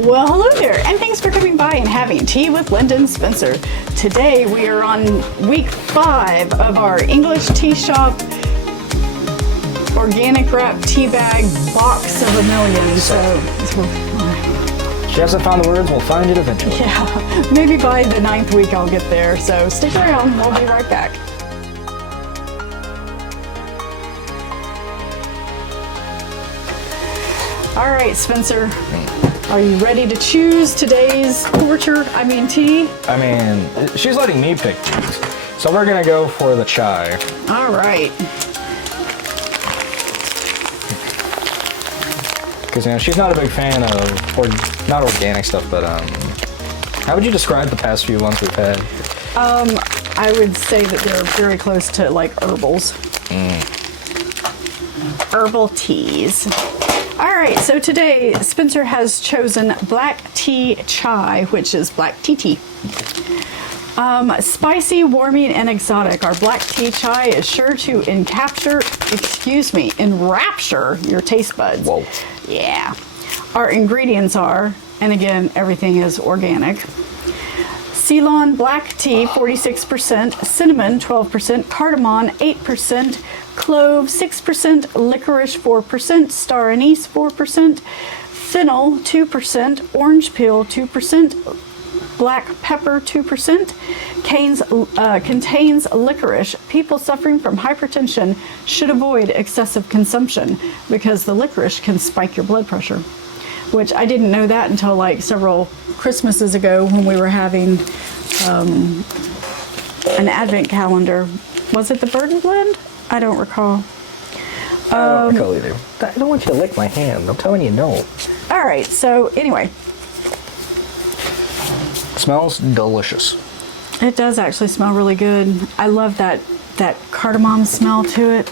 Well, hello there, and thanks for coming by and having tea with Linda and Spencer. Today we are on week 5 of our English Tea Shop organic wrap tea bag box of a million. So she hasn't found the words, we'll find it eventually. Yeah, maybe by the 9th week I'll get there. So stick around, we'll be right back. All right, Spencer. Are you ready to choose today's tea? I mean, she's letting me pick these. So we're gonna go for the chai. All right. Because, you know, she's not a big fan of, not organic stuff, but, how would you describe the past few ones we've had? I would say that they're very close to, like, herbals. Herbal teas. All right, so today Spencer has chosen black tea chai, which is black tea. Spicy, warming, and exotic. Our black tea chai is sure to enrapture your taste buds. Whoa. Yeah. Our ingredients are, and again, everything is organic. Ceylon black tea, 46%, cinnamon, 12%, cardamom, 8%, clove, 6%, licorice, 4%, star anise, 4%, fennel, 2%, orange peel, 2%, black pepper, 2%, contains licorice. People suffering from hypertension should avoid excessive consumption because the licorice can spike your blood pressure, which I didn't know that until like several Christmases ago when we were having an advent calendar. Was it the Burden Blend? I don't recall. I don't recall either. I don't want you to lick my hand. I'm telling you no. All right, so anyway. Smells delicious. It does actually smell really good. I love that cardamom smell to it.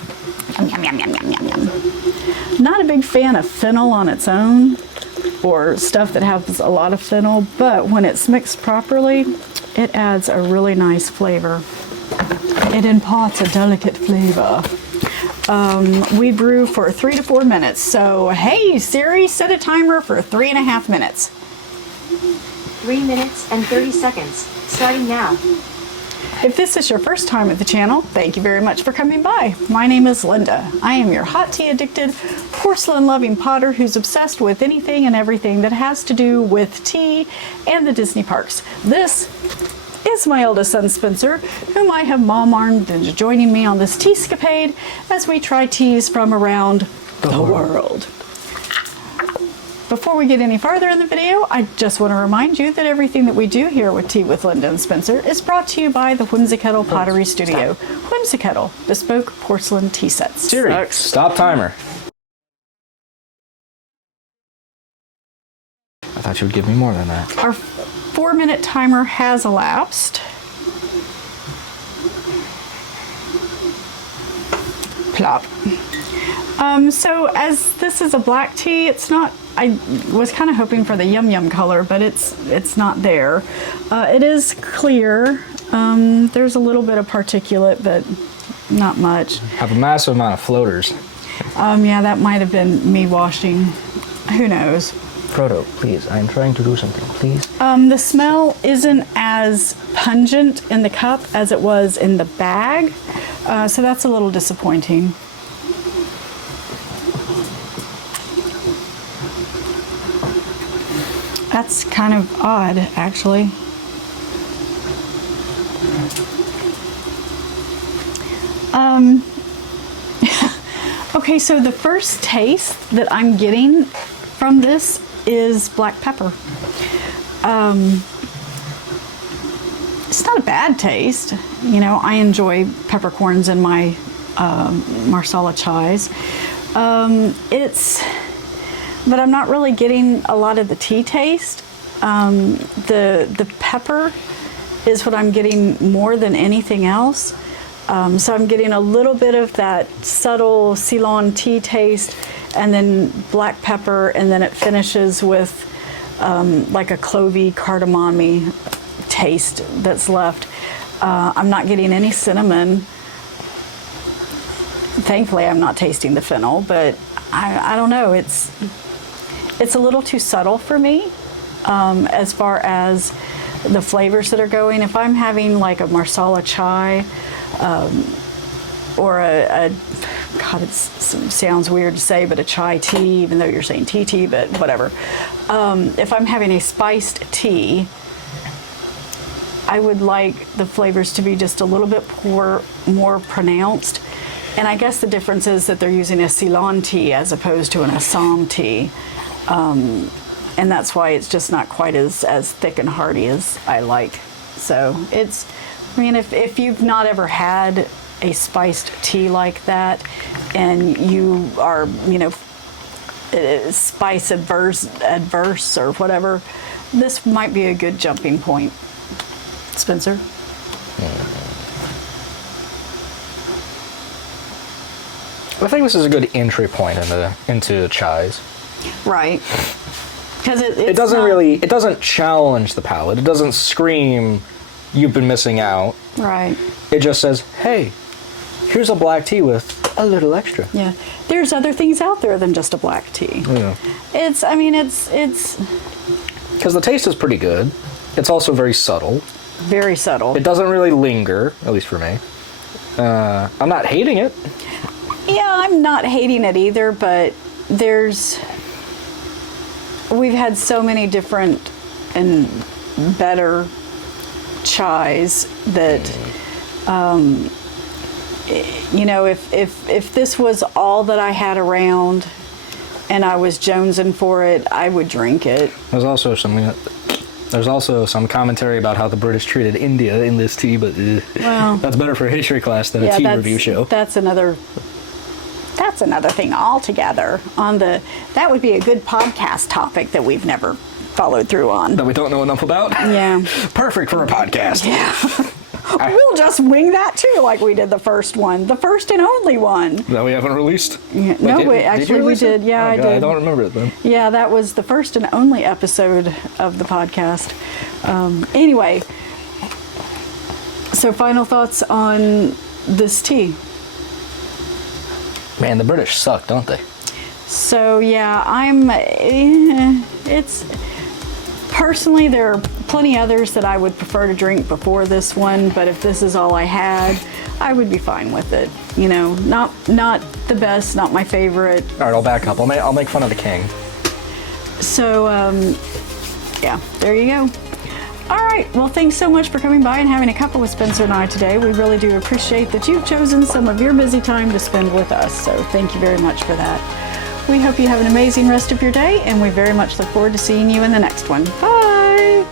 Yum, yum, yum, yum, yum, yum. Not a big fan of fennel on its own or stuff that has a lot of fennel, but when it's mixed properly, it adds a really nice flavor. It imparts a delicate flavor. We brew for 3 to 4 minutes. So, hey Siri, set a timer for 3.5 minutes. 3 minutes and 30 seconds, starting now. If this is your first time at the channel, thank you very much for coming by. My name is Linda. I am your hot tea addicted, porcelain loving potter who's obsessed with anything and everything that has to do with tea and the Disney parks. This is my eldest son Spencer, whom I have mom-armed into joining me on this tea-scapade as we try teas from around the world. Before we get any farther in the video, I just want to remind you that everything that we do here with Tea with Linda and Spencer is brought to you by the Whimsikettle Pottery Studio. Whimsikettle, bespoke porcelain tea sets. Siri, stop timer. I thought you would give me more than that. Our 4-minute timer has elapsed. Plop. So as this is a black tea, it's not, I was kind of hoping for the yum yum color, but it's not there. It is clear. There's a little bit of particulate, but not much. Have a massive amount of floaters. Yeah, that might have been me washing. Who knows? Frodo, please, I'm trying to do something, please. The smell isn't as pungent in the cup as it was in the bag, so that's a little disappointing. That's kind of odd, actually. Okay, so the first taste that I'm getting from this is black pepper. It's not a bad taste. You know, I enjoy peppercorns in my marsala chais. But I'm not really getting a lot of the tea taste. The pepper is what I'm getting more than anything else. So I'm getting a little bit of that subtle Ceylon tea taste and then black pepper, and then it finishes with like a clovey, cardamom-y taste that's left. I'm not getting any cinnamon. Thankfully, I'm not tasting the fennel, but I don't know. It's a little too subtle for me. as far as the flavors that are going. If I'm having like a marsala chai, or God, it sounds weird to say, but a chai tea, even though you're saying tea, but whatever. If I'm having a spiced tea, I would like the flavors to be just a little bit more pronounced. And I guess the difference is that they're using a Ceylon tea as opposed to an Assam tea. And that's why it's just not quite as thick and hearty as I like. So it's, I mean, if you've not ever had a spiced tea like that, and you are, spice adverse or whatever, this might be a good jumping point. Spencer? I think this is a good entry point into chais. Right. Because it doesn't challenge the palate. It doesn't scream, "You've been missing out." Right. It just says, "Hey, here's a black tea with a little extra." Yeah. There's other things out there than just a black tea. Yeah. It's Because the taste is pretty good. It's also very subtle. very subtle. It doesn't really linger, at least for me. I'm not hating it. Yeah, I'm not hating it either, but we've had so many different and better chais that, if this was all that I had around and I was jonesing for it, I would drink it. There's also some commentary about how the British treated India in this tea, but Well, that's better for a history class than a tea review show. That's another thing altogether. That would be a good podcast topic that we've never followed through on. That we don't know enough about? Yeah. Perfect for a podcast. Yeah. We'll just wing that too, like we did the first one, the first and only one. That we haven't released? Yeah, no, we did. Yeah, I did. I don't remember it then. Yeah, that was the first and only episode of the podcast. Anyway, so final thoughts on this tea. Man, the British suck, don't they? So yeah, it's personally, there are plenty others that I would prefer to drink before this one, but if this is all I had, I would be fine with it. Not the best, not my favorite. All right, I'll back up. I'll make fun of the king. So yeah, there you go. All right, well, thanks so much for coming by and having a cuppa with Spencer and I today. We really do appreciate that you've chosen some of your busy time to spend with us, so thank you very much for that. We hope you have an amazing rest of your day, and we very much look forward to seeing you in the next one. Bye!